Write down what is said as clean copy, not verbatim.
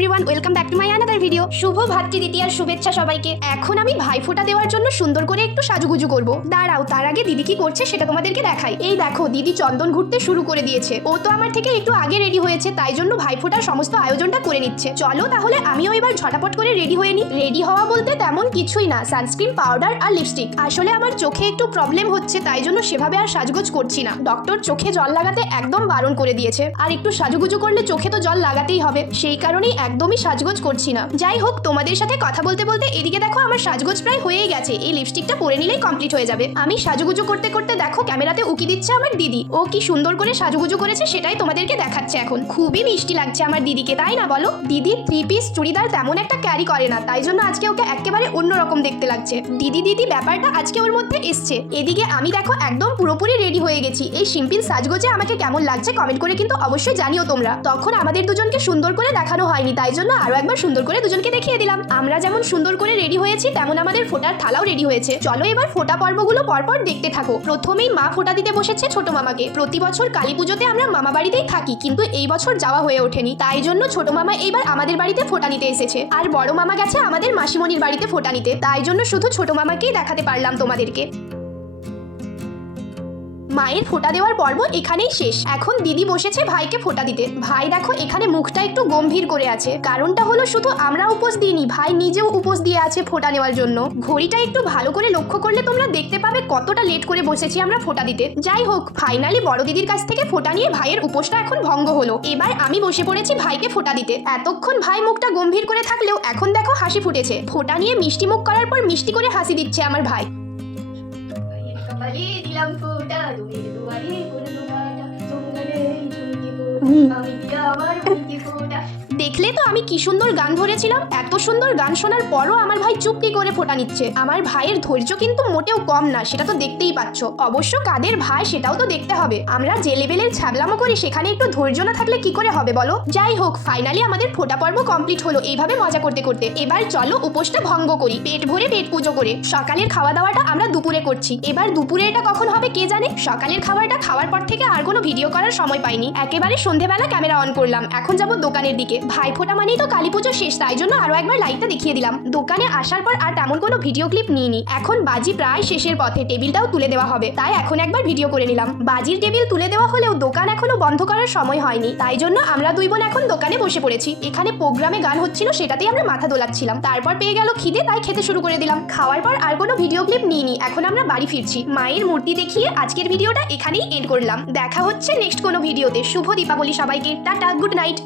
Everyone, welcome back to my another video. শুভ ভাতৃদ্বিতীয়ার শুভেচ্ছা সবাইকে। এখন আমি ভাইফোঁটা দেওয়ার জন্য সুন্দর করে একটু সাজুগুজু করব। দাঁড়াও, তার আগে দিদি কি করছে সেটা তোমাদেরকে দেখাই। এই দেখো, দিদি চন্দন ঘুরতে শুরু করে দিয়েছে। ও তো আমার থেকে একটু আগে রেডি হয়েছে, তাই জন্য ভাইফোঁটার সমস্ত আয়োজনটা করে নিচ্ছে। চলো তাহলে আমিও এবার ঝটাপট করে রেডি হয়ে নিই। রেডি হওয়া বলতে তেমন কিছুই না, সানস্ক্রিন, পাউডার আর লিপস্টিক। আসলে আমার চোখে একটু প্রবলেম হচ্ছে, তাই জন্য সেভাবে আর সাজগোজ করছি না। ডক্টর চোখে জল লাগাতে একদম বারণ করে দিয়েছে, আর একটু সাজুগুজু করলে চোখে তো জল লাগাতেই হবে, সেই কারণেই একদমই সাজগোজ করছি না। যাই হোক, তোমাদের সাথে কথা বলতে বলতে এদিকে দেখো আমার সাজগোজ প্রায় হয়েই গেছে। এই লিপস্টিকটা পরে নিলেই কমপ্লিট হয়ে যাবে। আমি সাজুগুজু করতে করতে দেখো ক্যামেরাতে উকি দিচ্ছে আমার দিদি। ও কি সুন্দর করে সাজুগুজু করেছে সেটাই তোমাদেরকে দেখাচ্ছে এখন। খুবই মিষ্টি লাগছে আমার দিদিকে, তাই না বলো? দিদি 3 পিস চুড়িদার তেমন একটা ক্যারি করে না, তাই জন্য আজকে ওকে একেবারে অন্যরকম দেখতে লাগছে। দিদি দিদি ব্যাপারটা আজকে ওর মধ্যে এসছে। এদিকে আমি দেখো একদম পুরোপুরি রেডি হয়ে গেছি। এই সিম্পল সাজগোজে আমাকে কেমন লাগছে কমেন্ট করে কিন্তু অবশ্যই জানিও তোমরা। তখন আমাদের দুজনকে সুন্দর করে দেখানো হয়নি, তাই জন্য আরো একবার সুন্দর করে দুজনকে দেখিয়ে দিলাম। আমরা যেমন সুন্দর করে রেডি হয়েছি, তেমন আমাদের ফোঁটার থালাও রেডি হয়েছে। চলো এবার ফোঁটা পর্বগুলো পরপর দেখতে থাকো। প্রথমেই মা ফোঁটা দিতে বসেছে ছোট মামাকে। প্রতি বছর কালী পুজোতে আমরা মামা বাড়িতেই থাকি, কিন্তু এই বছর যাওয়া হয়ে ওঠেনি, তাই জন্য ছোট মামা এইবার আমাদের বাড়িতে ফোঁটা নিতে এসেছে। আর বড় মামা গেছে আমাদের মাসিমণির বাড়িতে ফোঁটা নিতে, তাই জন্য শুধু ছোট মামাকেই দেখাতে পারলাম তোমাদেরকে। মায়ের ফোঁটা দেওয়ার পর্ব এখানেই শেষ। এখন দিদি বসেছে ভাইকে ফোঁটা দিতে। ভাই দেখো এখানে মুখটা একটু গম্ভীর করে আছে, কারণটা হলো শুধু আমরা উপোস দিইনি, ভাই নিজেও উপোস দিয়ে আছে ফোঁটা নেওয়ার জন্য। ঘড়িটা একটু ভালো করে লক্ষ্য করলে তোমরা দেখতে পাবে কতটা লেট করে বসেছি আমরা ফোঁটা দিতে। যাই হোক, ফাইনালি বড় দিদির কাছ থেকে ফোঁটা নিয়ে ভাইয়ের উপোসটা এখন ভঙ্গ হলো। এবার আমি বসে পড়েছি ভাইকে ফোঁটা দিতে। এতক্ষণ ভাই মুখটা গম্ভীর করে থাকলেও এখন দেখো হাসি ফুটেছে। ফোঁটা নিয়ে মিষ্টি মুখ করার পর মিষ্টি করে হাসি দিচ্ছে আমার ভাই। দিলাম ফোঁটা, দুয়ের দুয়ারে পড়লো বাটা, জঙ্গলে ঝুমকি ফোঁটা, আমি আমার ফুলকি ফোঁটা। দেখলে তো আমি কি সুন্দর গান ধরেছিলাম। এত সুন্দর গান শোনার পরও আমার ভাই চুপটি করে ফোঁটা নিচ্ছে। আমার ভাইয়ের ধৈর্য কিন্তু মোটেও কম না, সেটা তো দেখতেই পাচ্ছ। অবশ্য কাদের ভাই সেটাও তো দেখতে হবে। আমরা যে লেভেলের ছ্যাবলামো করি সেখানে একটু ধৈর্য না থাকলে কি করে হবে বলো? যাই হোক, ফাইনালি আমাদের ফোঁটা পর্ব কমপ্লিট হলো এইভাবে মজা করতে করতে। এবার চলো উপোসটা ভঙ্গ করি, পেট ভরে পেট পুজো করে। সকালের খাওয়া দাওয়াটা আমরা দুপুরে করছি। এবার দুপুরে এটা কখন হবে কে জানে। সকালের খাবারটা খাওয়ার পর থেকে আর কোনো ভিডিও করার সময় পাইনি। একেবারে সন্ধেবেলা ক্যামেরা অন করলাম। এখন যাবো দোকানের দিকে। ভাইফোঁটা মানেই তো কালী পুজো শেষ, তাই জন্য আরো একবার লাইটটা দেখিয়ে দিলাম। দোকানে আসার পর আর তেমন কোনো ভিডিও ক্লিপ নিইনি। এখন বাজি প্রায় শেষের পথে, টেবিলটাও তুলে দেওয়া হবে, তাই এখন একবার ভিডিও করে নিলাম। বাজির টেবিল তুলে দেওয়া হলেও দোকান এখনো বন্ধ করার সময় হয়নি, তাই জন্য আমরা দুই বোন এখন দোকানে বসে পড়েছি। এখানে প্রোগ্রামে গান হচ্ছিল, সেটাতেই আমরা মাথা দোলাচ্ছিলাম। তারপর পেয়ে গেল খিদে, তাই খেতে শুরু করে দিলাম। খাওয়ার পর আর কোনো ভিডিও ক্লিপ নিইনি। এখন আমরা বাড়ি ফিরছি। মায়ের মূর্তি দেখিয়ে আজকের ভিডিওটা এখানেই এন্ড করলাম। দেখা হচ্ছে নেক্সট কোনো ভিডিওতে। শুভ দীপাবলি সবাইকে। Tata, good night.